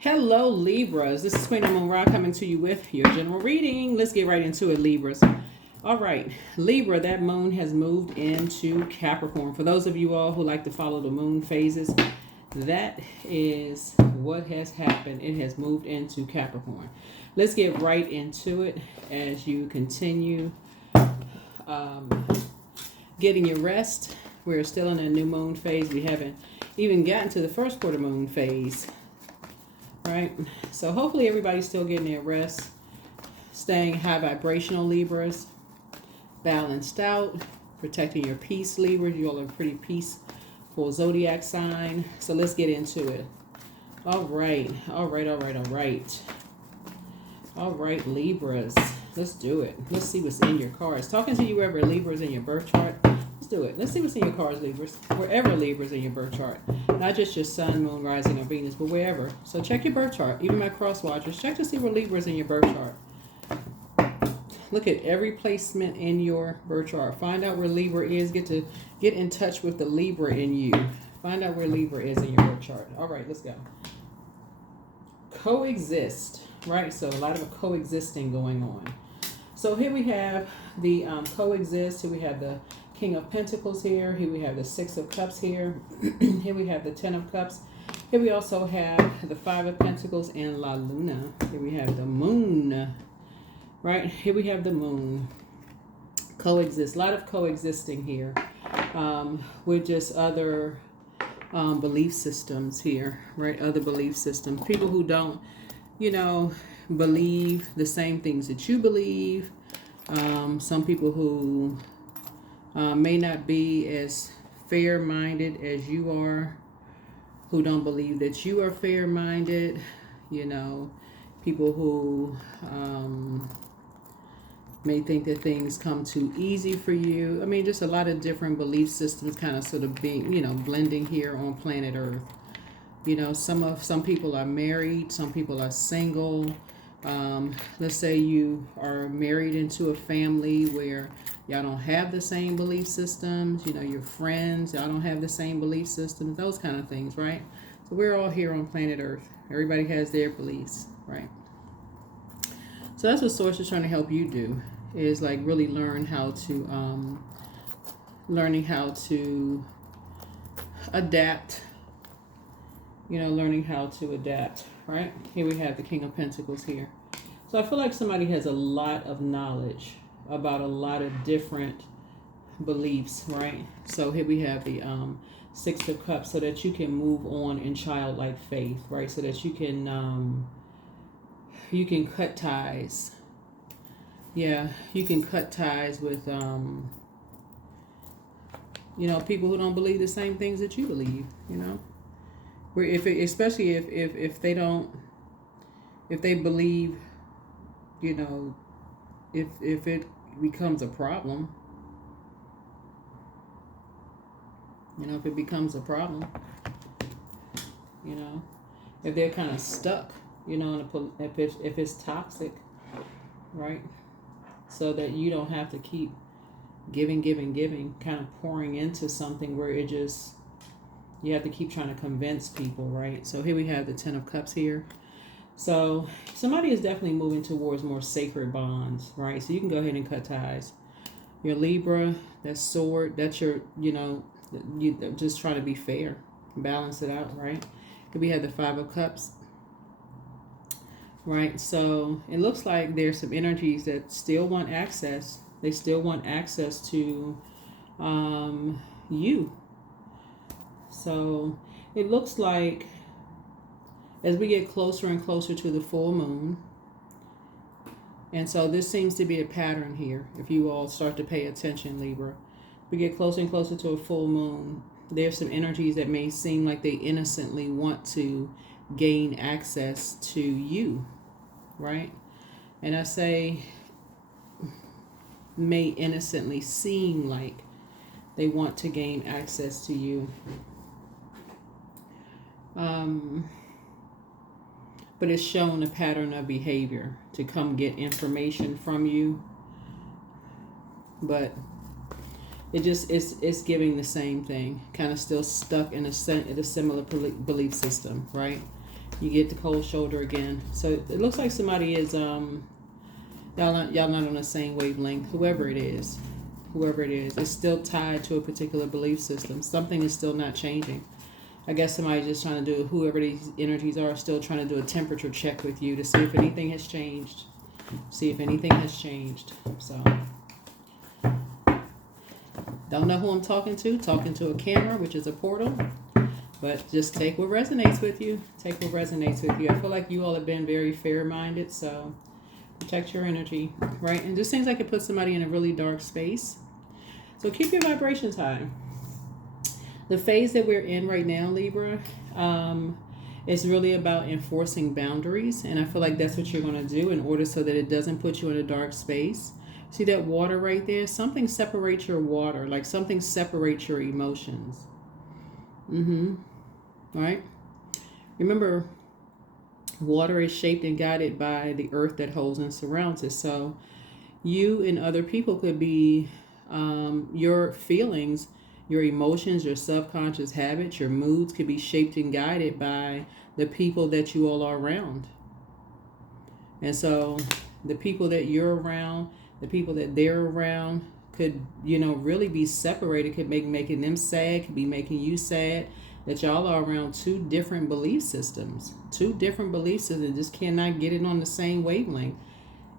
Hello, Libras. This is Queen Amun Ra coming to you with your general reading. Let's get right into it, Libras. All right, Libra, that moon has moved into Capricorn. For those of you all who like to follow the moon phases, that is what has happened. It has moved into Capricorn. Let's get right into it as you continue getting your rest. We're still in a new moon phase. We haven't even gotten to the first quarter moon phase. Right, so hopefully everybody's still getting their rest, staying high vibrational, Libras, balanced out, protecting your peace, Libras. You all are pretty peaceful Zodiac sign. So let's get into it. All right, Libras. Let's do it. Let's see what's in your cards. Talking to you wherever Libras in your birth chart. Let's do it. Let's see what's in your cards, Libras. Wherever Libras in your birth chart. Not just your sun, moon, rising, or Venus, but wherever. So check your birth chart. Even my cross watchers, check to see where Libra is in your birth chart. Look at every placement in your birth chart. Find out where Libra is. Get in touch with the Libra in you. Find out where Libra is in your birth chart. All right, let's go. Coexist, right? So a lot of coexisting going on. So here we have the coexist. Here we have the King of Pentacles here. Here we have the Six of Cups here. Here we have the Ten of Cups. Here we also have the Five of Pentacles and La Luna. Here we have the Moon. Right? Here we have the Moon. Coexist. A lot of coexisting here with just other belief systems here. Right? Other belief systems. People who don't, believe the same things that you believe. Some people who may not be as fair-minded as you are, who don't believe that you are fair-minded, people who may think that things come too easy for you. I mean, just a lot of different belief systems kind of sort of being, blending here on planet Earth. Some people are married, some people are single. Let's say you are married into a family where y'all don't have the same belief systems, your friends, y'all don't have the same belief systems, those kind of things, right? So we're all here on planet Earth. Everybody has their beliefs, right? So that's what Source is trying to help you do, is like really learning how to adapt, learning how to adapt, right? Here we have the King of Pentacles here. So I feel like somebody has a lot of knowledge about a lot of different beliefs, right? So here we have the Six of Cups, so that you can move on in childlike faith, right? So that you can cut ties. Yeah, you can cut ties with people who don't believe the same things that you believe, Where especially if they don't, if they believe, if it becomes a problem, if it becomes a problem, if they're kind of stuck, if it's toxic, right? So that you don't have to keep giving, kind of pouring into something where it just, you have to keep trying to convince people, right? So here we have the Ten of Cups here. So somebody is definitely moving towards more sacred bonds, right? So you can go ahead and cut ties. Your Libra, that sword, that's your, you just trying to be fair, balance it out, right? Here we have the Five of Cups, right? So it looks like there's some energies that still want access. They still want access to you. So it looks like as we get closer and closer to the full moon, and so this seems to be a pattern here, if you all start to pay attention, Libra. We get closer and closer to a full moon. There's some energies that may seem like they innocently want to gain access to you, right? And I say may innocently seem like they want to gain access to you. But it's shown a pattern of behavior to come get information from you. But it just it's giving the same thing, kind of still stuck in a similar belief system, right? You get the cold shoulder again. So it looks like somebody is y'all not on the same wavelength. Whoever it is, it's still tied to a particular belief system. Something is still not changing. I guess somebody's just trying to do, whoever these energies are, still trying to do a temperature check with you to see if anything has changed. So, don't know who I'm talking to a camera, which is a portal. But just take what resonates with you. I feel like you all have been very fair-minded, so protect your energy, right? And just seems like it puts somebody in a really dark space. So keep your vibrations high. The phase that we're in right now, Libra, is really about enforcing boundaries. And I feel like that's what you're going to do in order so that it doesn't put you in a dark space. See that water right there? Something separates your water, like something separates your emotions. Right? Remember, water is shaped and guided by the earth that holds and surrounds it. So you and other people could be your feelings, your emotions, your subconscious habits, your moods could be shaped and guided by the people that you all are around. And so the people that you're around, the people that they're around could, really be separated, could making them sad, could be making you sad, that y'all are around two different belief systems, just cannot get it on the same wavelength.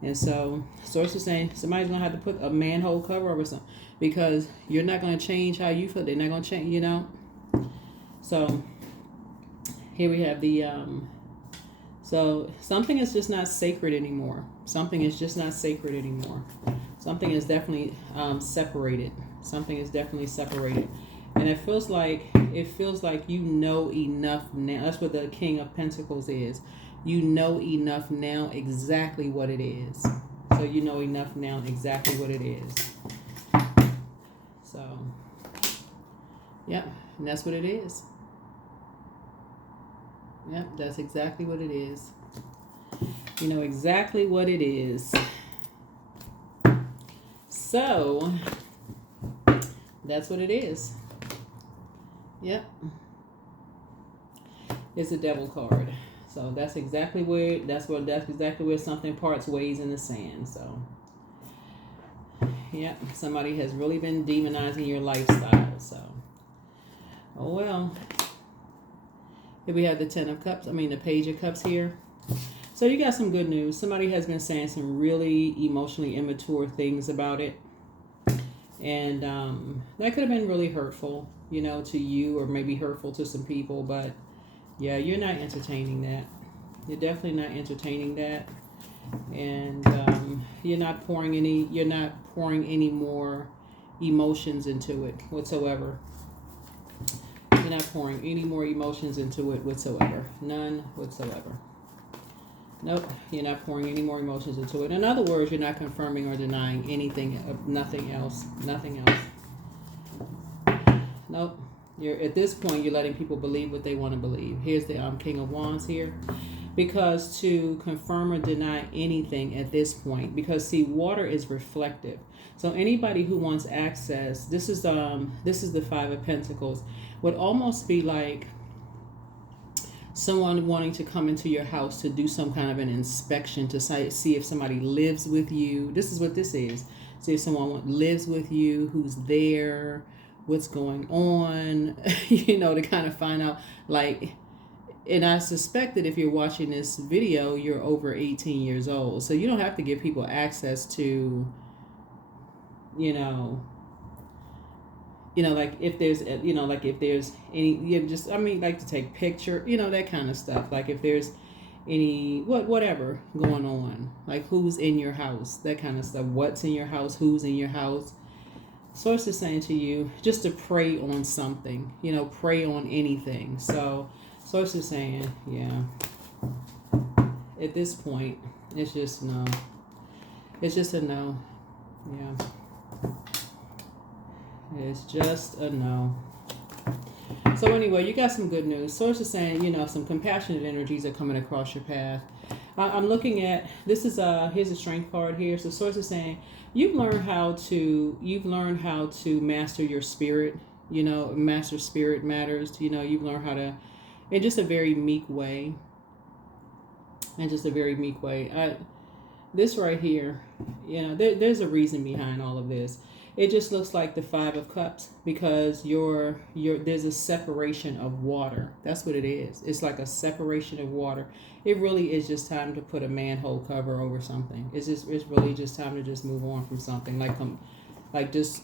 And so source is saying somebody's going to have to put a manhole cover over something, because you're not going to change how you feel. They're not going to change, So here we have the, so something is just not sacred anymore. Something is definitely separated. And it feels like you know enough now. That's what the King of Pentacles is. You know enough now exactly what it is. So you know enough now exactly what it is. So, yeah, and that's what it is. Yep, that's exactly what it is. You know exactly what it is. So, that's what it is. Yep. It's a devil card. So that's exactly where something parts ways in the sand. So, yeah, somebody has really been demonizing your lifestyle. So, oh well. Here we have the the Page of Cups here. So you got some good news. Somebody has been saying some really emotionally immature things about it. And that could have been really hurtful, to you, or maybe hurtful to some people. But yeah, you're not entertaining that. You're definitely not entertaining that. And you're not pouring any more emotions into it whatsoever. You're not pouring any more emotions into it whatsoever. None whatsoever. Nope, you're not pouring any more emotions into it. In other words, you're not confirming or denying anything, nothing else. Nope. At this point, you're letting people believe what they want to believe. Here's the King of Wands here. Because to confirm or deny anything at this point, because see, water is reflective. So anybody who wants access, this is the Five of Pentacles, would almost be like someone wanting to come into your house to do some kind of an inspection to see if somebody lives with you. This is what this is. See if someone lives with you, who's there, what's going on, to kind of find out, like, and I suspect that if you're watching this video, you're over 18 years old. So you don't have to give people access to, like if there's, if there's any, like to take picture, that kind of stuff. Like if there's any, whatever going on, like who's in your house, that kind of stuff. What's in your house, who's in your house. Source is saying to you just to pray on something, pray on anything. So Source is saying, yeah, at this point, it's just no. It's just a no. Yeah. It's just a no. So anyway, you got some good news. Source is saying, some compassionate energies are coming across your path. I'm looking at, here's a strength card here. So Source is saying, you've learned how to master your spirit, master spirit matters. You've learned how to, in just a very meek way, in just a very meek way. This right here, you know, there's a reason behind all of this. It just looks like the Five of Cups because there's a separation of water. That's what it is. It's like a separation of water. It really is just time to put a manhole cover over something. It's really just time to just move on from something. Like just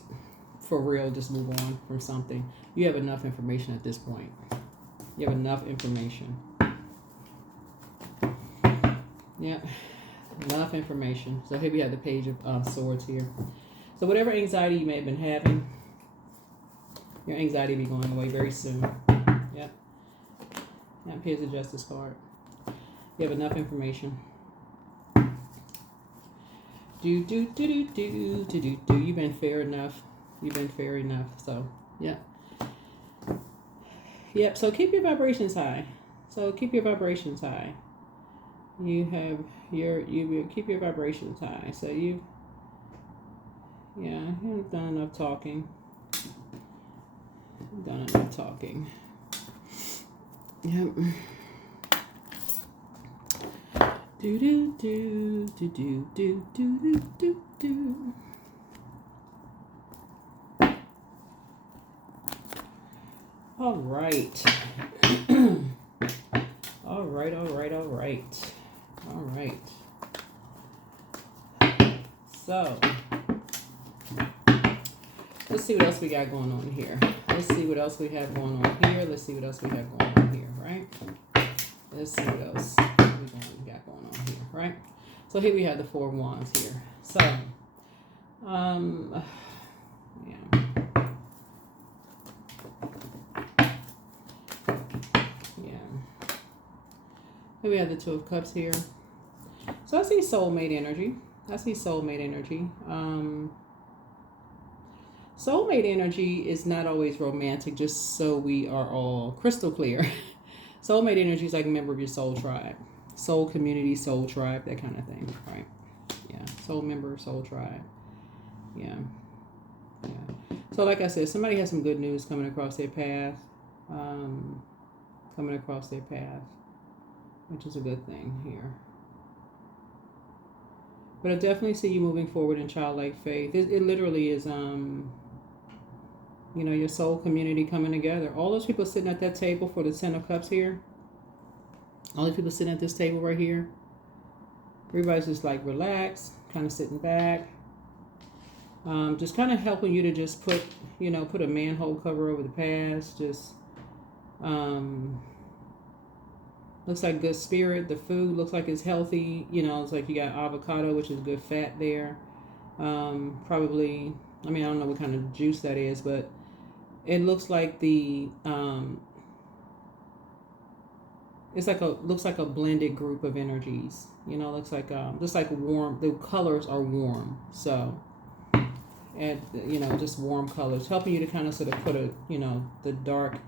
for real, just move on from something. You have enough information at this point. You have enough information. Yeah. Enough information. So here we have the Page of Swords here. So whatever anxiety you may have been having, your anxiety will be going away very soon. Yep. Yep, here's the Justice card. You have enough information. You've been fair enough. You've been fair enough. So, yeah. Yep, so keep your vibrations high. Keep your vibrations high. You keep your vibrations high. So you've done enough talking. Yep. Do. All right. All right. So, let's see what else we got going on here. Right? Let's see what else we have going on here, right? Let's see what else we got going on here, right? So here we have the Four of Wands here. So, Here we have the Two of Cups here. So I see soulmate energy. Soulmate energy is not always romantic, just so we are all crystal clear. Soulmate energy is like a member of your soul tribe. Soul community, soul tribe, that kind of thing, right? Yeah, soul member, soul tribe. Yeah. So like I said, somebody has some good news coming across their path. Which is a good thing here. But I definitely see you moving forward in childlike faith. It literally is, your soul community coming together. All those people sitting at that table for the Ten of Cups here. All the people sitting at this table right here. Everybody's just like relaxed, kind of sitting back. Just kind of helping you to just put a manhole cover over the past. Just, looks like good spirit. The food looks like it's healthy. It's like you got avocado, which is good fat there. Probably, I don't know what kind of juice that is, but it looks like looks like a blended group of energies. Looks like just like warm. The colors are warm, so and just warm colors, helping you to kind of sort of put the dark.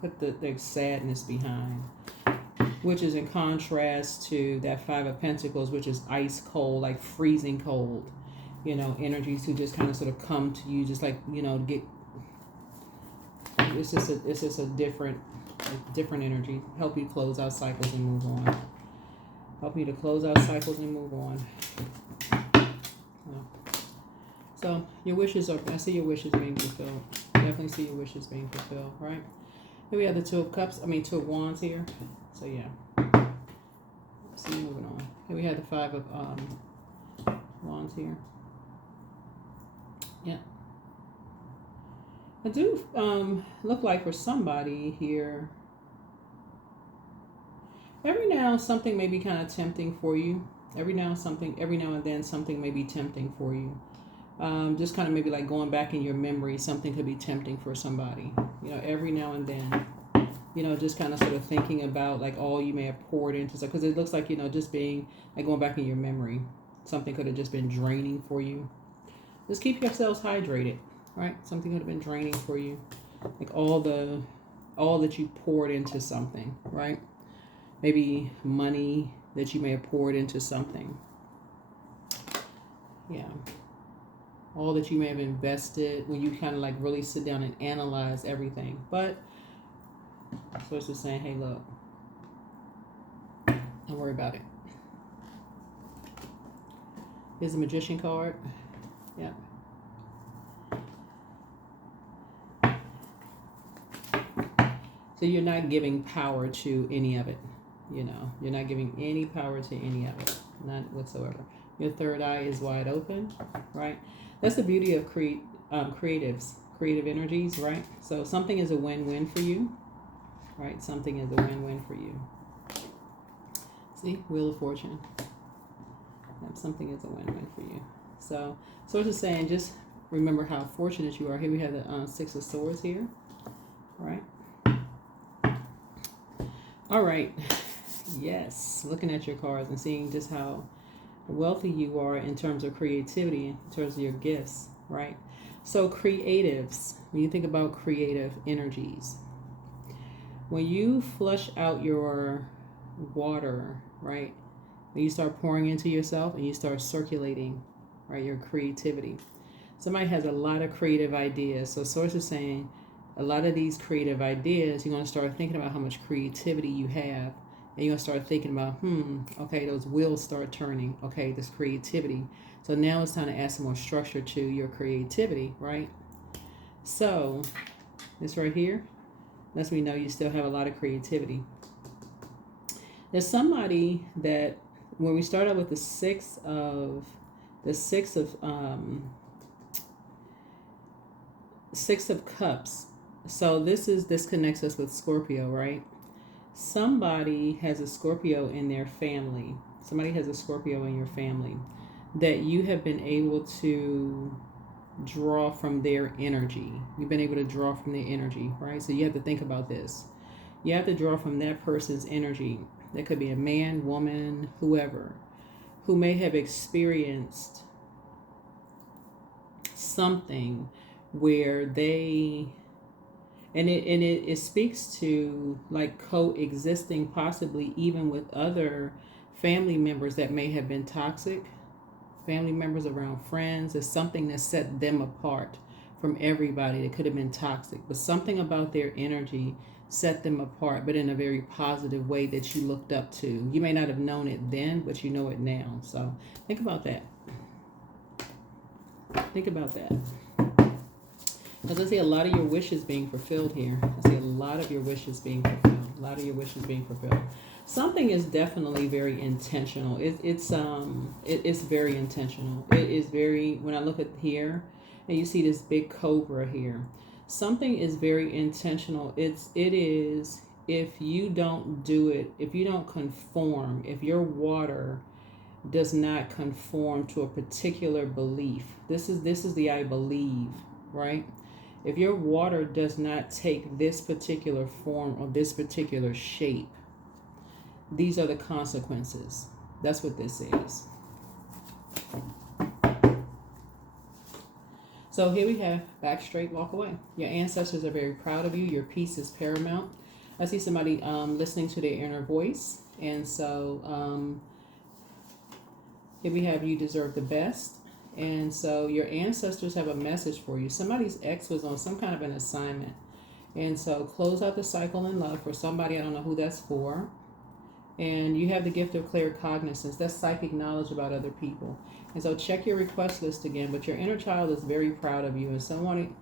Put the sadness behind, which is in contrast to that Five of Pentacles, which is ice cold, like freezing cold, energies who just kind of sort of come to you, just like, get, it's just a different energy, help you close out cycles and move on. So your wishes I see your wishes being fulfilled. Definitely see your wishes being fulfilled, right? Here we have the Two of Wands here. So yeah. So moving on. Here we have the Five of Wands here. Yeah. I do look like for somebody here. Every now something may be kind of tempting for you. Every now and then something may be tempting for you. Just kind of maybe like going back in your memory, something could be tempting for somebody. Every now and then, just kind of sort of thinking about like all you may have poured into stuff. Because it looks like, just being like going back in your memory, something could have just been draining for you. Just keep yourselves hydrated, right? Something could have been draining for you. Like all that you poured into something, right? Maybe money that you may have poured into something. Yeah. All that you may have invested when you kind of like really sit down and analyze everything. But so it's just saying, hey, look, Don't worry about it. Here's the Magician card. Yeah. So you're not giving power to any of it. You know, you're not giving any power to any of it. None whatsoever. Your third eye is wide open, right? That's the beauty of creatives, creative energies, right? So something is a win-win for you, right? Something is a win-win for you. See, Wheel of Fortune. Yep, something is a win-win for you. So it's saying, just remember how fortunate you are. Here we have the Six of Swords here, right? All right. Yes, looking at your cards and seeing just how wealthy you are in terms of creativity, in terms of your gifts, right? So creatives, when you think about creative energies, when you flush out your water, right? When you start pouring into yourself and you start circulating, right, your creativity. Somebody has a lot of creative ideas. So Source is saying a lot of these creative ideas, you're going to start thinking about how much creativity you have. And you're going to start thinking about, okay, those wheels start turning. Okay, this creativity. So now it's time to add some more structure to your creativity, right? So this right here lets me know you still have a lot of creativity. There's somebody that, when we start out with the six of cups. So this connects us with Scorpio, right? Somebody has a Scorpio in their family. Somebody has a Scorpio in your family that you have been able to draw from their energy. You've been able to draw from their energy, right? So you have to think about this. You have to draw from that person's energy. That could be a man, woman, whoever, who may have experienced something where they, and it speaks to like coexisting possibly even with other family members that may have been toxic, family members around friends. It's something that set them apart from everybody that could have been toxic, but something about their energy set them apart, but in a very positive way that you looked up to. You may not have known it then, but you know it now. So think about that. Think about that. Because I see a lot of your wishes being fulfilled here. I see a lot of your wishes being fulfilled. A lot of your wishes being fulfilled. Something is definitely very intentional. It's very intentional. It is very, when I look at here, and you see this big cobra here, something is very intentional. It is, if you don't do it, if you don't conform, if your water does not conform to a particular belief. This is the I believe, right? If your water does not take this particular form or this particular shape, these are the consequences. That's what this is. So here we have back straight, walk away. Your ancestors are very proud of you. Your peace is paramount. I see somebody listening to their inner voice. And so here we have you deserve the best. And so your ancestors have a message for you. Somebody's ex was on some kind of an assignment. And so close out the cycle in love for somebody. I don't know who that's for. And you have the gift of clear cognizance. That's psychic knowledge about other people. And so check your request list again. But your inner child is very proud of you. And someone,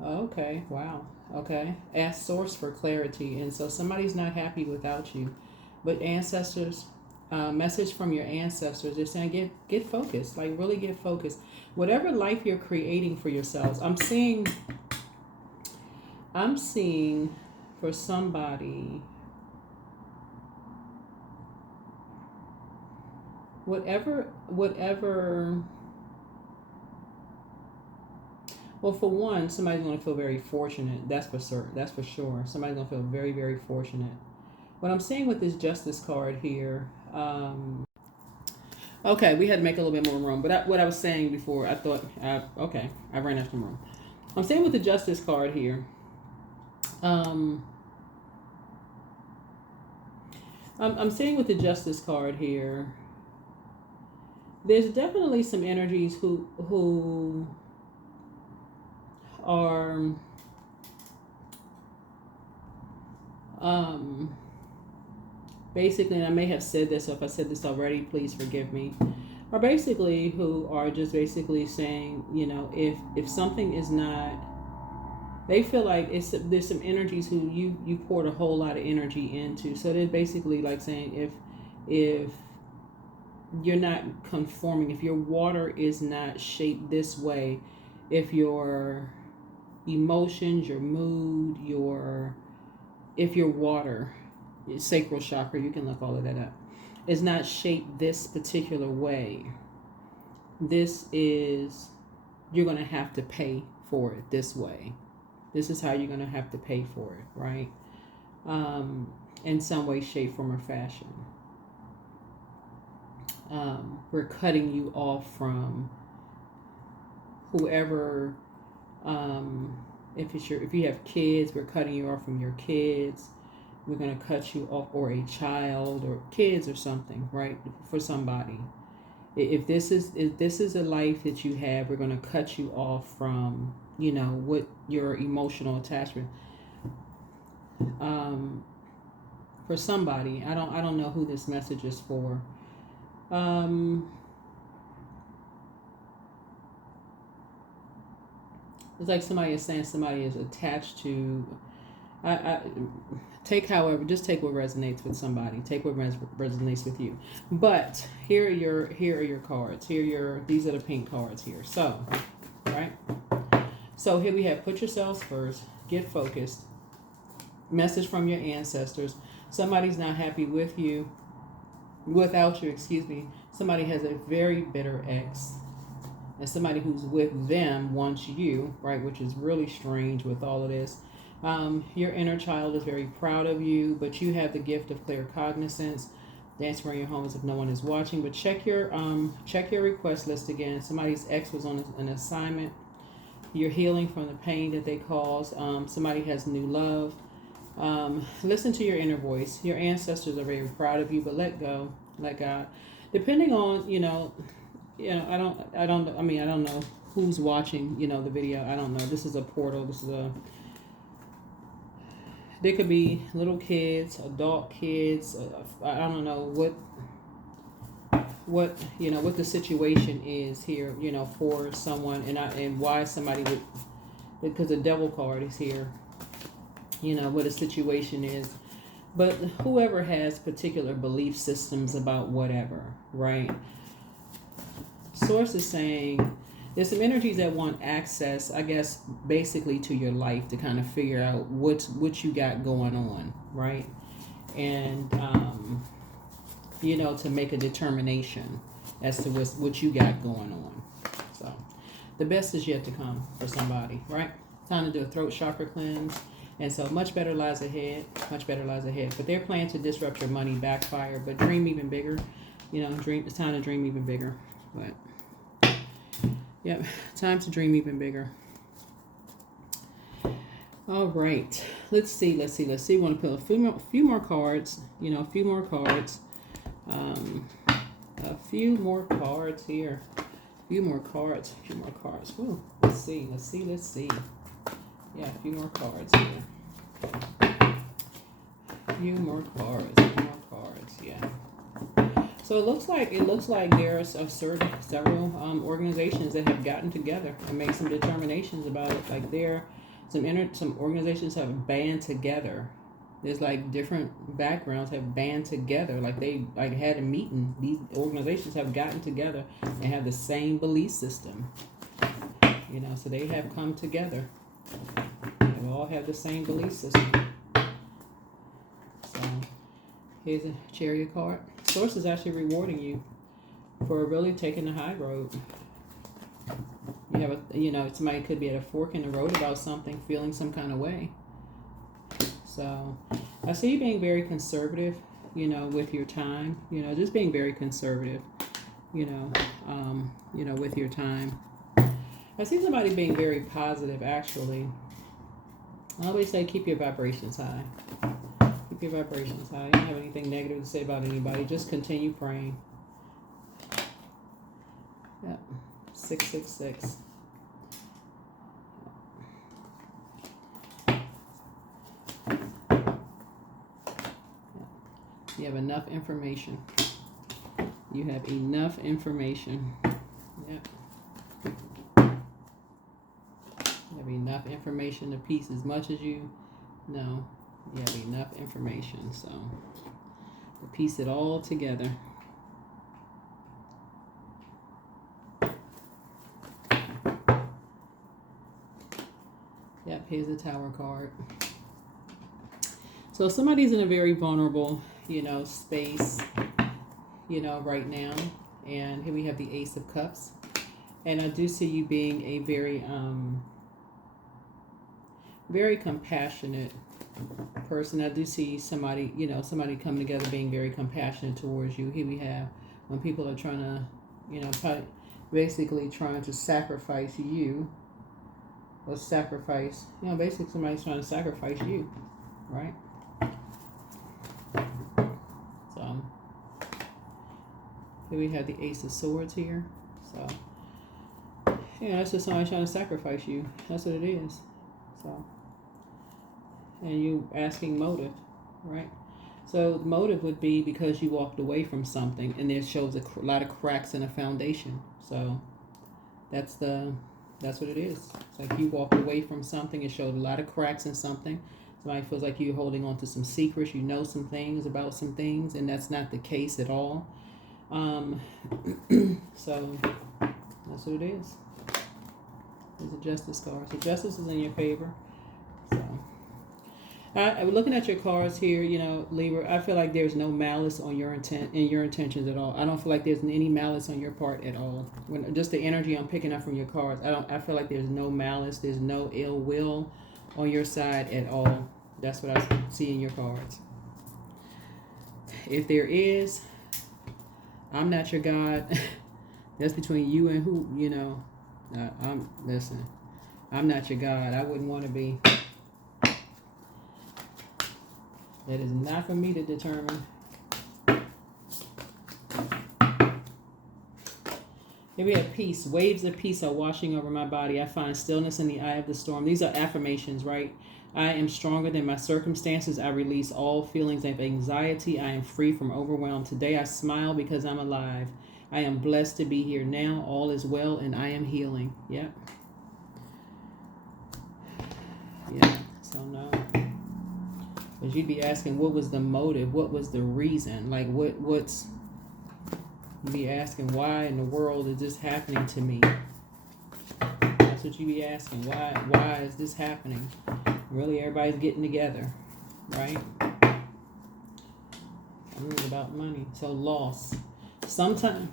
okay, wow, okay. Ask source for clarity. And so somebody's not happy without you. But ancestors, message from your ancestors, they're saying get focused. Like really get focused. Whatever life you're creating for yourselves. I'm seeing for somebody, whatever, well, for one, somebody's going to feel very fortunate. That's for certain. That's for sure. Somebody's going to feel very, very fortunate. What I'm seeing with this Justice card here, okay, we had to make a little bit more room. But what I was saying before, I thought, okay, I ran out of room. I'm saying with the Justice card here, I'm saying with the Justice card here, there's definitely some energies who are basically, and I may have said this, so if I said this already, please forgive me, are basically who are just basically saying, you know, if something is not, they feel like there's some energies who you poured a whole lot of energy into. So they're basically like saying if you're not conforming, if your water is not shaped this way, if your emotions, your mood, if your water, your sacral chakra, you can look all of that up, is not shaped this particular way, you're going to have to pay for it this way. This is how you're going to have to pay for it, right? In some way, shape, form, or fashion. We're cutting you off from whoever. If you have kids, we're cutting you off from your kids. We're going to cut you off, or a child, or kids, or something, right? For somebody. If this is a life that you have, we're going to cut you off from, you know, what your emotional attachment. For somebody, I don't know who this message is for. It's like somebody is saying somebody is attached to. Take what resonates with somebody. Take what resonates with you. But here are your cards. These are the pink cards here. So, right. So here we have put yourselves first. Get focused. Message from your ancestors. Somebody's not happy with you. Without you, excuse me. Somebody has a very bitter ex. And somebody who's with them wants you, right? Which is really strange with all of this. Your inner child is very proud of you, but you have the gift of clear cognizance. Dance around your home as if no one is watching. But check your request list again. Somebody's ex was on an assignment. You're healing from the pain that they caused. Somebody has new love. Listen to your inner voice. Your ancestors are very proud of you, but let go, let God. Depending on, I don't know who's watching, the video. I don't know. This is a portal. There could be little kids, adult kids. I don't know what the situation is here, for someone, and why somebody would, because the devil card is here. What a situation is. But whoever has particular belief systems about whatever, right? Source is saying there's some energies that want access, I guess, basically to your life to kind of figure out what you got going on, right? And, to make a determination as to what you got going on. So the best is yet to come for somebody, right? Time to do a throat chakra cleanse. And so much better lies ahead. But their plan to disrupt your money backfired. But dream even bigger. It's time to dream even bigger. But, yep, time to dream even bigger. All right. Let's see. We want to put a few more cards. A few more cards. A few more cards here. A few more cards. Whew. Let's see. Yeah, a few more cards here. A few more cards. Yeah. So it looks like there's several organizations that have gotten together and made some determinations about it. Like some organizations have band together. There's like different backgrounds have band together. Like they had a meeting. These organizations have gotten together and have the same belief system. So they have come together. They all have the same belief system. So here's a Chariot card. Source is actually rewarding you for really taking the high road. You have somebody could be at a fork in the road about something, feeling some kind of way. So I see you being very conservative, with your time, just being very conservative, with your time. I see somebody being very positive, actually. I always say keep your vibrations high. Keep your vibrations high. You don't have anything negative to say about anybody. Just continue praying. Yep. 666. Yeah, have enough information. You have enough information. Yep. You have enough information to piece as much as you know. You have enough information, so to piece it all together. Yep, here's the Tower card. So somebody's in a very vulnerable, space, right now. And here we have the Ace of Cups. And I do see you being a very, very compassionate person. I do see somebody, somebody coming together being very compassionate towards you. Here we have when people are trying to, basically trying to sacrifice you. Or sacrifice, basically somebody's trying to sacrifice you, right? So, here we have the Ace of Swords here. So, that's just somebody trying to sacrifice you. That's what it is. So, and you asking motive, right? So, motive would be because you walked away from something, and there shows a lot of cracks in the foundation. So, that's what it is. It's like you walked away from something. It showed a lot of cracks in something. Somebody feels like you're holding on to some secrets. You know some things about some things, and that's not the case at all. So that's what it is. There's a Justice card. So Justice is in your favor. So looking at your cards here, Libra, I feel like there's no malice on your intentions at all. I don't feel like there's any malice on your part at all. Just the energy I'm picking up from your cards, I feel like there's no malice, there's no ill will on your side at all. That's what I see in your cards. If there is, I'm not your God. That's between you and who, listen, I'm not your God. I wouldn't want to be. That is not for me to determine. Here we have peace. Waves of peace are washing over my body. I find stillness in the eye of the storm. These are affirmations, right? I am stronger than my circumstances. I release all feelings of anxiety. I am free from overwhelm. Today I smile because I'm alive. I am blessed to be here now. All is well and I am healing. Yep. Yeah. So no. Because you'd be asking, what was the motive? What was the reason? Like, what's... You'd be asking, why in the world is this happening to me? That's what you'd be asking. Why is this happening? Really, everybody's getting together, right? It's about money. So, loss. Sometimes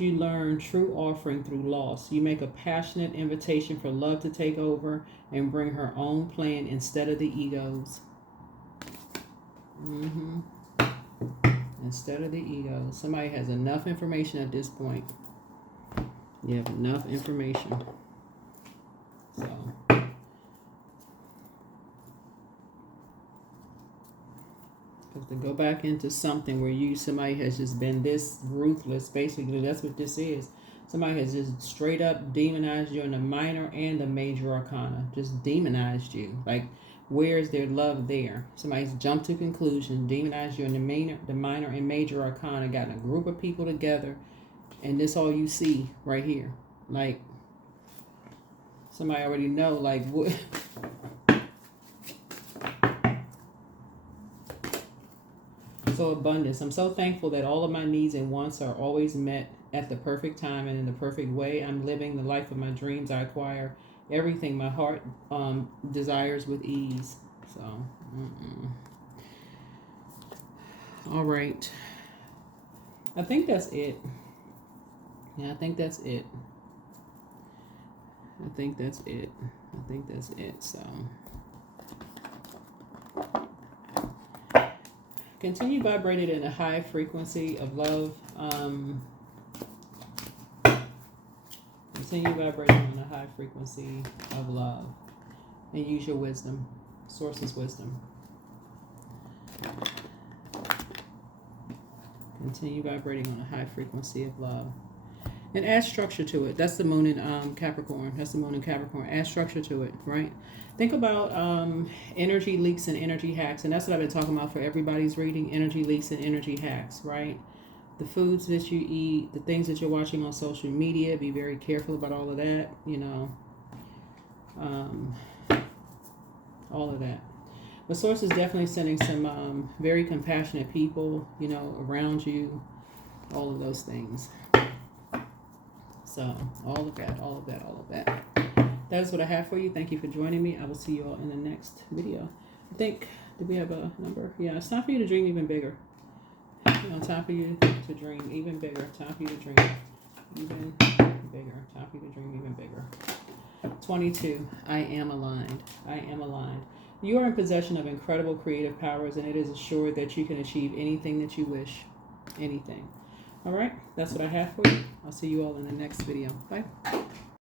you learn true offering through loss. You make a passionate invitation for love to take over and bring her own plan instead of the egos. Instead of the ego. Somebody has enough information at this point. You have enough information. So. Because to go back into something where somebody has just been this ruthless, basically, that's what this is. Somebody has just straight up demonized you in the minor and the major arcana. Just demonized you. Like, where's their love there? Somebody's jumped to conclusion, demonized you in the minor and major arcana, gotten a group of people together, and this all you see right here. Like, somebody already know, like, what... So abundance. I'm so thankful that all of my needs and wants are always met at the perfect time and in the perfect way. I'm living the life of my dreams. I acquire everything my heart desires with ease. So, all right. I think that's it. Yeah, I think that's it. So, continue vibrating in a high frequency of love. Continue vibrating in a high frequency of love. And use your wisdom. Source's wisdom. Continue vibrating on a high frequency of love. And add structure to it. That's the moon in Capricorn. That's the moon in Capricorn. Add structure to it, right? Think about energy leaks and energy hacks. And that's what I've been talking about for everybody's reading. Energy leaks and energy hacks, right? The foods that you eat, the things that you're watching on social media. Be very careful about all of that, you know. All of that. But Source is definitely sending some very compassionate people, you know, around you. All of those things. So, all of that, all of that, all of that. That is what I have for you. Thank you for joining me. I will see you all in the next video. I think, did we have a number? Yeah, it's time for you to dream even bigger. You know, time for you to dream even bigger. Time for you to dream even bigger. Time for you to dream even bigger. 22. I am aligned. I am aligned. You are in possession of incredible creative powers, and it is assured that you can achieve anything that you wish. Anything. All right, that's what I have for you. I'll see you all in the next video. Bye.